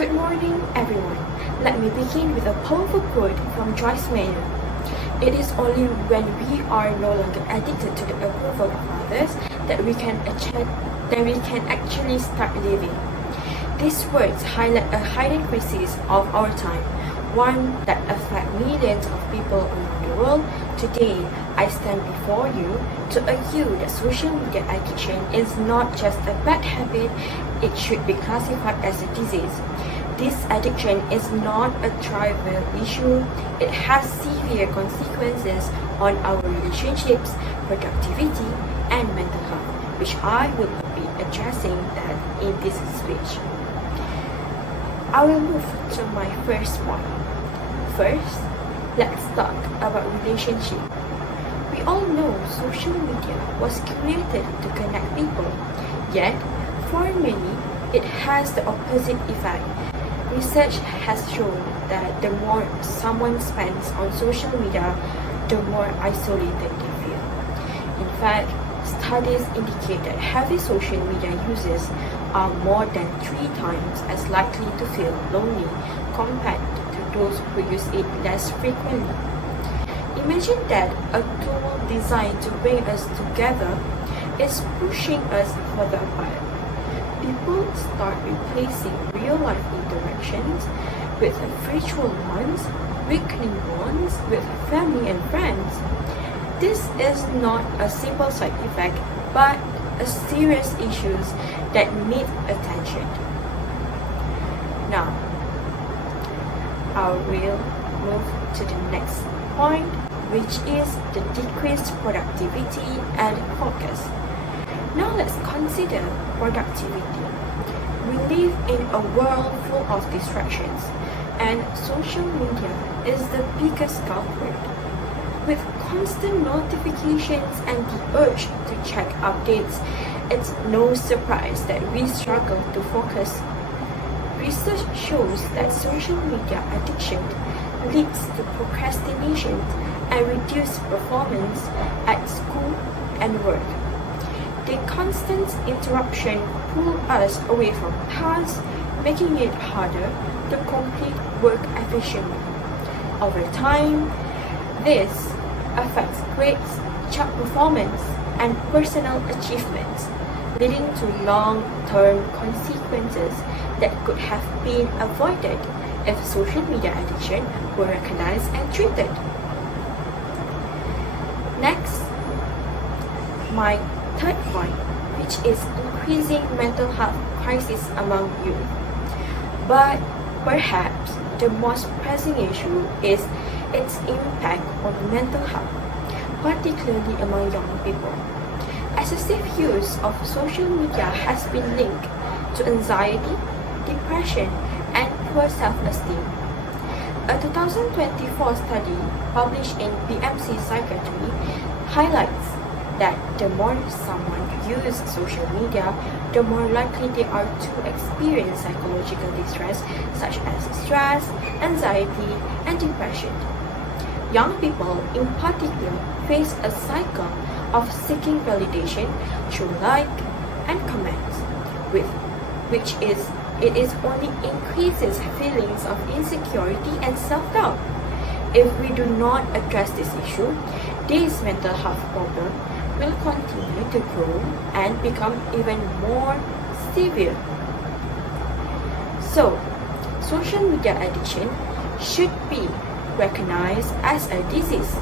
Good morning, everyone. Let me begin with a powerful quote from YASMIEN. It is only when we are no longer addicted to the approval of others that we can actually start living. These words highlight a hidden crisis of our time, one that affects millions of people around the world. Today, I stand before you to argue that social media addiction is not just a bad habit, it should be classified as a disease. This addiction is not a trivial issue. It has severe consequences on our relationships, productivity, and mental health, which I will be addressing that in this speech. I will move to my first point. First, let's talk about relationship. We all know social media was created to connect people, yet for many, it has the opposite effect. Research has shown that the more someone spends on social media, the more isolated they feel. In fact, studies indicate that heavy social media users are more than 3 times as likely to feel lonely compared to those who use it less frequently. Imagine that a tool designed to bring us together is pushing us further apart. People start replacing real-life interactions with virtual ones, weakening bonds with family and friends. This is not a simple side effect, but a serious issue that need attention. Now, I will move to the next point, which is the decreased productivity and focus. Now let's consider productivity. We live in a world full of distractions, and social media is the biggest culprit. With constant notifications and the urge to check updates, it's no surprise that we struggle to focus. Research shows that social media addiction leads to procrastination and reduced performance at school and work. The constant interruption pull us away from tasks, making it harder to complete work efficiently. Over time, this affects grades, job performance, and personal achievements, leading to long-term consequences that could have been avoided if social media addiction were recognized and treated. Next, my third point, which is increasing mental health crisis among youth. But perhaps the most pressing issue is its impact on mental health, particularly among young people. Excessive use of social media has been linked to anxiety, depression, and poor self-esteem. A 2024 study published in BINTI Psychiatry highlights that the more someone uses social media, the more likely they are to experience psychological distress such as stress, anxiety, and depression. Young people in particular face a cycle of seeking validation through like and comments, which only increases feelings of insecurity and self-doubt. If we do not address this issue, this mental health problem will continue to grow and become even more severe. So, social media addiction should be recognized as a disease.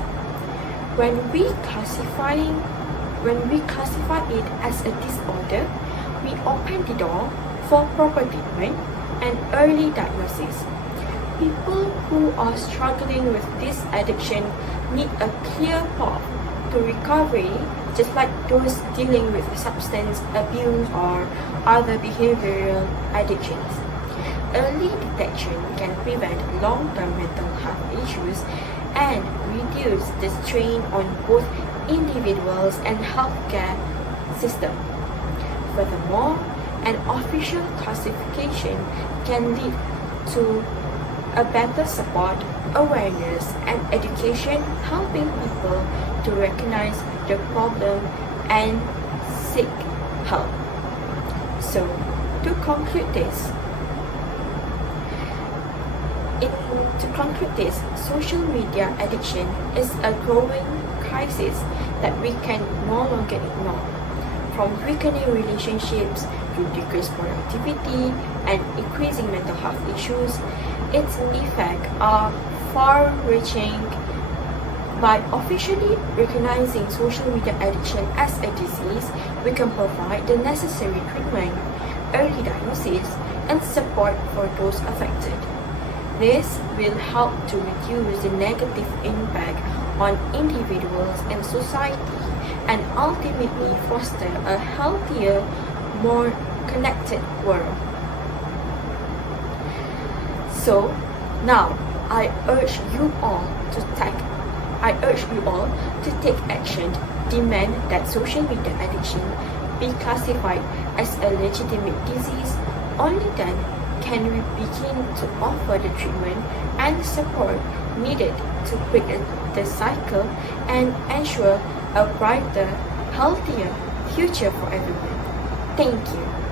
When we classify it as a disorder, we open the door for proper treatment and early diagnosis. People who are struggling with this addiction need a clear path to recovery, just like those dealing with substance abuse or other behavioral addictions. Early detection can prevent long-term mental health issues and reduce the strain on both individuals and healthcare system. Furthermore, an official classification can lead to a better support, awareness, and education, helping people to recognize the problem and seek help. So, to conclude this, To conclude this, social media addiction is a growing crisis that we can no longer ignore. From weakening relationships to decreased productivity and increasing mental health issues, its effects are far-reaching. By officially recognizing social media addiction as a disease, we can provide the necessary treatment, early diagnosis, and support for those affected. This will help to reduce the negative impact on individuals and society and ultimately foster a healthier, more connected world. So, now I urge you all to take action, demand that social media addiction be classified as a legitimate disease. Only then can we begin to offer the treatment and support needed to break the cycle and ensure a brighter, healthier future for everyone. Thank you.